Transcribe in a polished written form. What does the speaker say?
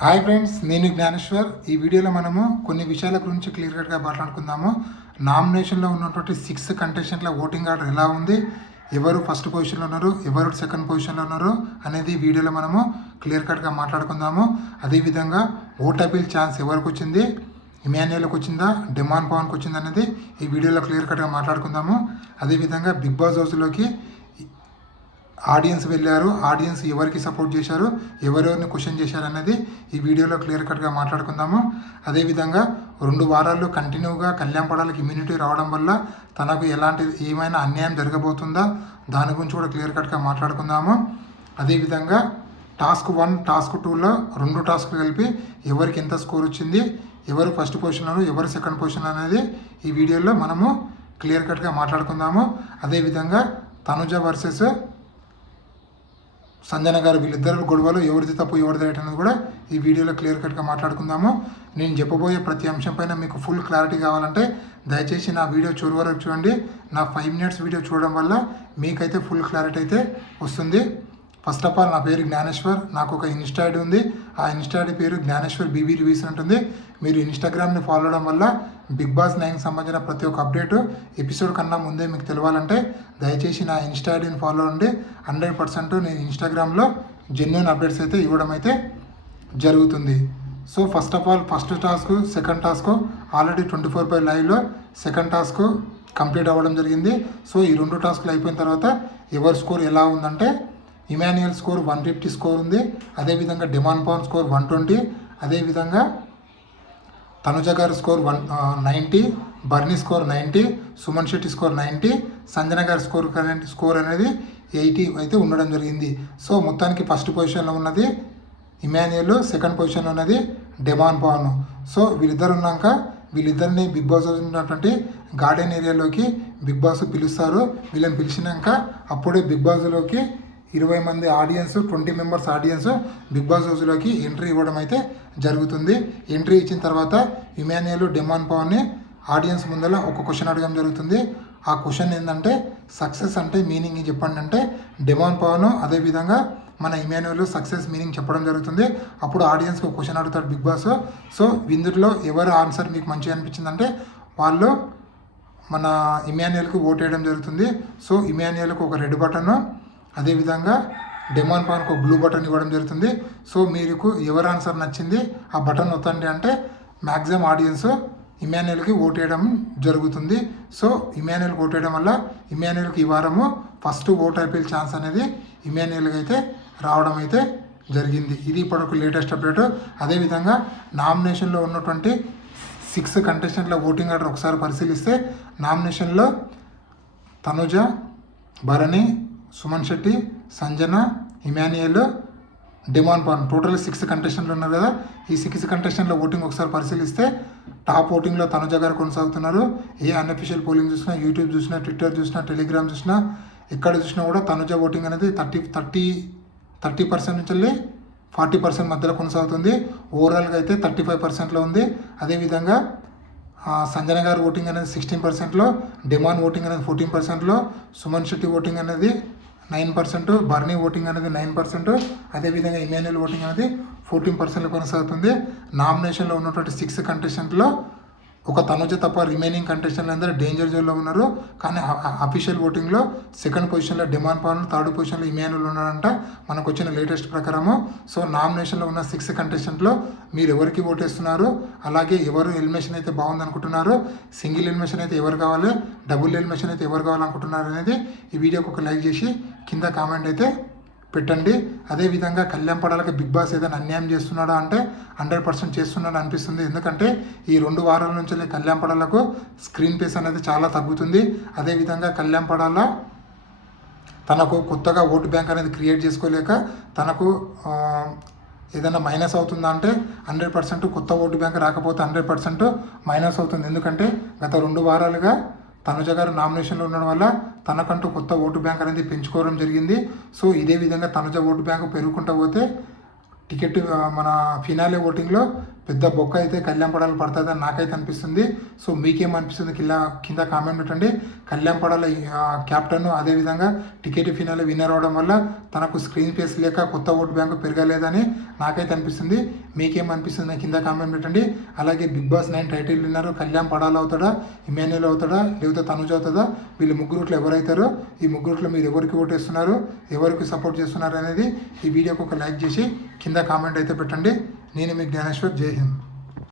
Hi friends, నేను జ్ఞానేశ్వర్. ఈ వీడియోలో మనము కొన్ని విషయాల గురించి క్లియర్ కట్గా మాట్లాడుకుందాము. నామినేషన్లో ఉన్నటువంటి 6 కంటెస్టెంట్ల ఓటింగ్ ఆర్డర్ ఎలా ఉంది, ఎవరు ఫస్ట్ పొజిషన్లో ఉన్నారు, ఎవరు సెకండ్ పొజిషన్లో ఉన్నారు అనేది వీడియోలో మనము క్లియర్ కట్గా మాట్లాడుకుందాము. అదేవిధంగా ఓట్ అపీల్ ఛాన్స్ ఎవరికి వచ్చింది, ఇమాన్యుయల్కి వచ్చిందా, డిమాండ్ పవన్కి వచ్చిందా అనేది ఈ వీడియోలో క్లియర్ కట్గా మాట్లాడుకుందాము. అదేవిధంగా బిగ్ బాస్ హౌస్లోకి ఆడియన్స్ వెళ్ళారు, ఆడియన్స్ ఎవరికి సపోర్ట్ చేశారు, ఎవరెవరిని క్వశ్చన్ చేశారు అనేది ఈ వీడియోలో క్లియర్ కట్గా మాట్లాడుకుందాము. అదేవిధంగా 2 వారాల్లో కంటిన్యూగా కళ్యాణ్పడాలకి ఇమ్యూనిటీ రావడం వల్ల తనకు ఏమైనా అన్యాయం జరగబోతుందా దాని గురించి కూడా క్లియర్ కట్గా మాట్లాడుకుందాము. అదేవిధంగా టాస్క్ 1, టాస్క్ 2లో 2 టాస్క్లు కలిపి ఎవరికి ఎంత స్కోర్ వచ్చింది, ఎవరు ఫస్ట్ పొజిషన్లో, ఎవరు సెకండ్ పొజిషన్ అనేది ఈ వీడియోలో మనము క్లియర్ కట్గా మాట్లాడుకుందాము. అదేవిధంగా తనుజ వర్సెస్ సంజన గారు, వీళ్ళిద్దరు గొడవలు ఎవరిది తప్పు ఎవరిది రైట్ అనేది కూడా ఈ వీడియోలో క్లియర్ కట్గా మాట్లాడుకుందాము. నేను చెప్పబోయే ప్రతి అంశం పైన మీకు ఫుల్ క్లారిటీ కావాలంటే దయచేసి నా వీడియో చివరి వరకు చూడండి. నా 5 మినిట్స్ వీడియో చూడడం వల్ల మీకైతే ఫుల్ క్లారిటీ అయితే వస్తుంది. ఫస్ట్ ఆఫ్ ఆల్, నా పేరు జ్ఞానేశ్వర్. నాకు ఒక ఇన్స్టా ఐడి ఉంది. ఆ ఇన్స్టా ఐడి పేరు జ్ఞానేశ్వర్ బీబీ రివ్యూస్ ఉంటుంది. మీరు ఇన్స్టాగ్రామ్ని ఫాలో అవడం వల్ల బిగ్ బాస్ 9కి సంబంధించిన ప్రతి ఒక్క అప్డేటు ఎపిసోడ్ కన్నా ముందే మీకు తెలవాలంటే దయచేసి నా ఇన్స్టా ఐడిని ఫాలో అవ్వండి. 100% నేను ఇన్స్టాగ్రామ్లో జెన్యూన్ అప్డేట్స్ అయితే ఇవ్వడం అయితే జరుగుతుంది. So first of all, first task, second task already 24/5 లైవ్లో సెకండ్ టాస్క్ కంప్లీట్ అవ్వడం జరిగింది. సో ఈ 2 టాస్క్లు అయిపోయిన తర్వాత ఎవరి స్కోర్ ఎలా ఉందంటే, ఇమాన్యుయల్ స్కోర్ 150 స్కోర్ ఉంది. అదేవిధంగా డిమాండ్ పవన్ స్కోర్ 120. అదేవిధంగా తనుజ గారి score 90, Barni score 90, Suman Shetty score 90, Sanjana గారి స్కోర్ అనేది 80 అయితే ఉండడం జరిగింది. సో మొత్తానికి ఫస్ట్ పొజిషన్లో ఉన్నది ఇమాన్యుయల్, సెకండ్ పొజిషన్లో ఉన్నది డిమాండ్ పవన్. సో వీళ్ళిద్దరు ఉన్నాక వీళ్ళిద్దరిని బిగ్ బాస్ ఉన్నటువంటి గార్డెన్ ఏరియాలోకి బిగ్ బాస్ పిలుస్తారు. వీళ్ళని పిలిచినాక అప్పుడే బిగ్ బాస్లోకి 20 మంది audience, 20 members audience Bigg Boss హౌస్లోకి ఎంట్రీ ఇవ్వడం అయితే జరుగుతుంది. ఎంట్రీ ఇచ్చిన తర్వాత ఇమాన్యుయల్, డిమాండ్ పవన్ని ఆడియన్స్ ముందర ఒక క్వశ్చన్ అడగడం జరుగుతుంది. ఆ క్వశ్చన్ ఏంటంటే, సక్సెస్ అంటే మీనింగ్ చెప్పండి అంటే డిమాండ్ పవన్, అదేవిధంగా మన ఇమాన్యుయల్ సక్సెస్ మీనింగ్ చెప్పడం జరుగుతుంది. అప్పుడు ఆడియన్స్కి ఒక క్వశ్చన్ అడుగుతాడు బిగ్ బాస్. సో ఇందులో ఎవరు ఆన్సర్ మీకు మంచిగా అనిపించిందంటే వాళ్ళు మన ఇమాన్యుయల్కి ఓట్ వేయడం జరుగుతుంది. సో ఇమాన్యుయల్కి ఒక రెడ్ బటన్, అదేవిధంగా డిమాండ్ పవన్కి ఒక బ్లూ బటన్ ఇవ్వడం జరుగుతుంది. సో మీకు ఎవరు ఆన్సర్ నచ్చింది ఆ బటన్ నొత్తండి అంటే మ్యాక్సిమం ఆడియన్స్ ఇమాన్యుయల్కి ఓట్ వేయడం జరుగుతుంది. సో ఇమాన్యుయల్కి ఓట్ వేయడం వల్ల ఇమాన్యుయల్కి ఈ వారము ఫస్ట్ ఓట్ అపీల్ ఛాన్స్ అనేది ఇమాన్యుయల్కి అయితే రావడం అయితే జరిగింది. ఇది ఇప్పటివరకు లేటెస్ట్ అప్డేట్. అదేవిధంగా నామినేషన్లో ఉన్నటువంటి 6 కంటెస్టెంట్ల ఓటింగ్ ఆర్డర్ ఒకసారి పరిశీలిస్తే, నామినేషన్లో తనుజ, భరణి, సుమన్ శెట్టి, సంజన, ఇమాన్యుయల్, డిమాండ్ పవన్, టోటల్ 6 కంటెస్టెంట్లు ఉన్నారు కదా. ఈ 6 కంటెస్టెంట్ల ఓటింగ్ ఒకసారి పరిశీలిస్తే టాప్ ఓటింగ్లో తనుజ గారు కొనసాగుతున్నారు. ఏ అన్అఫీషియల్ పోలింగ్ చూసినా, యూట్యూబ్ చూసినా, ట్విట్టర్ చూసినా, టెలిగ్రామ్ చూసినా, ఎక్కడ చూసినా కూడా తనుజ ఓటింగ్ అనేది 30% నుంచి వెళ్ళి 40% మధ్యలో కొనసాగుతుంది. ఓవరాల్గా అయితే 35%లో ఉంది. అదేవిధంగా సంజన గారు ఓటింగ్ అనేది 16%లో, డిమాండ్ ఓటింగ్ అనేది 14%లో, సుమన్ శెట్టి ఓటింగ్ అనేది 9%, బర్నీ ఓటింగ్ అనేది 9%, అదేవిధంగా ఇమాన్యుయల్ ఓటింగ్ అనేది 14%లో కొనసాగుతుంది. నామినేషన్లో ఉన్నటువంటి 6 కంటెస్టెంట్లో ఒక తనుజ తప్ప రిమైనింగ్ కంటెస్టెంట్లు అందరూ డేంజర్ జోన్లో ఉన్నారు. కానీ అఫీషియల్ ఓటింగ్లో సెకండ్ పొజిషన్లో డిమాండ్ పవన్, థర్డ్ పొజిషన్లో ఇమాన్యుయల్ ఉన్నారంట మనకు వచ్చిన లేటెస్ట్ ప్రకారము. సో నామినేషన్లో ఉన్న 6 కంటెస్టెంట్లో మీరు ఎవరికి ఓటేస్తున్నారు, అలాగే ఎవరు ఎలిమినేషన్ అయితే బాగుంది అనుకుంటున్నారు, సింగిల్ ఎలిమినేషన్ అయితే ఎవరు కావాలి, డబుల్ ఎలిమినేషన్ అయితే ఎవరు కావాలనుకుంటున్నారు అనేది ఈ వీడియోకి ఒక లైక్ చేసి కింద కామెంట్ అయితే పెట్టండి. అదేవిధంగా కళ్యాణ్పడాలకి బిగ్ బాస్ ఏదైనా అన్యాయం చేస్తున్నాడా అంటే 100% చేస్తున్నాడు అనిపిస్తుంది. ఎందుకంటే ఈ 2 వారాల నుంచి కళ్యాణ్పడాలకు స్క్రీన్ పేస్ అనేది చాలా తగ్గుతుంది. అదేవిధంగా కళ్యాణ్పడాల తనకు కొత్తగా ఓటు బ్యాంక్ అనేది క్రియేట్ చేసుకోలేక తనకు ఏదైనా మైనస్ అవుతుందా అంటే 100% కొత్త ఓటు బ్యాంక్ రాకపోతే 100% మైనస్ అవుతుంది. ఎందుకంటే గత 2 వారాలుగా తనుజ గారు నామినేషన్లో ఉండడం వల్ల తనకంటూ కొత్త ఓటు బ్యాంక్ అనేది పెంచుకోవడం జరిగింది. సో ఇదే విధంగా తనుజ ఓటు బ్యాంకు పెరుగుకుంటూ పోతే టికెట్ మన ఫినాలే ఓటింగ్లో పెద్ద బొక్క అయితే కళ్యాణ్ పడాలి పడుతుందని నాకైతే అనిపిస్తుంది. సో మీకేమనిపిస్తుంది కింద కామెంట్ పెట్టండి. కళ్యాణ్ పడాల క్యాప్టెన్ అదేవిధంగా టికెట్ ఫినాలే విన్నర్ అవడం వల్ల తనకు స్క్రీన్ ప్లేస్ లేక కొత్త ఓట్ బ్యాంకు పెరగలేదని నాకైతే అనిపిస్తుంది. మీకేమనిపిస్తుంది కింద కామెంట్ పెట్టండి. అలాగే Bigg Boss 9 title winner Kalyan Padala అవుతాడా, ఇమాన్యుల్ అవుతాడా, లేకపోతే తనుజ అవుతుందా, వీళ్ళు ముగ్గురుట్లో ఎవరైతారో ఈ ముగ్గురుట్లో మీరు ఎవరికి ఓటేస్తున్నారు, ఎవరికి సపోర్ట్ చేస్తున్నారు అనేది ఈ వీడియోకి ఒక లైక్ చేసి కింద కామెంట్ అయితే పెట్టండి. నేను మీ జ్ఞానేశ్వర్. జై హింద్.